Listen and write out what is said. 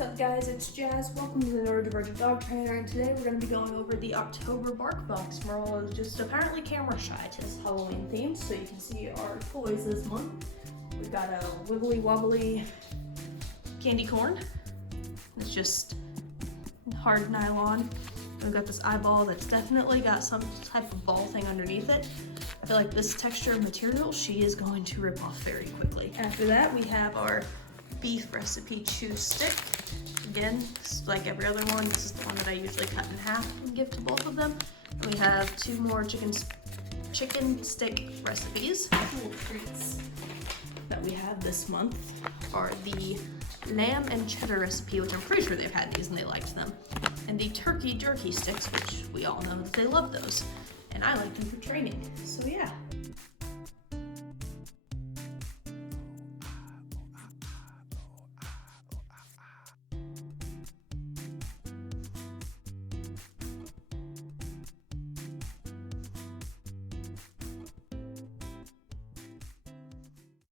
What's up guys, it's Jazz. Welcome to the Neurodivergent Dog Trainer, and today we're going to be going over the October BarkBox. Merle is just apparently camera shy to this Halloween theme, so you can see our toys this month. We've got a wibbly wobbly candy corn. It's just hard nylon. We've got this eyeball that's definitely got some type of ball thing underneath it. I feel like this texture of material she is going to rip off very quickly. After that we have our beef recipe chew stick. Again, like every other one, this is the one that I usually cut in half and give to both of them. And we have two more chicken stick recipes. Cool treats that we have this month are the lamb and cheddar recipe, which I'm pretty sure they've had these and they liked them, and the turkey jerky sticks, which we all know that they love those, and I like them for training. So yeah.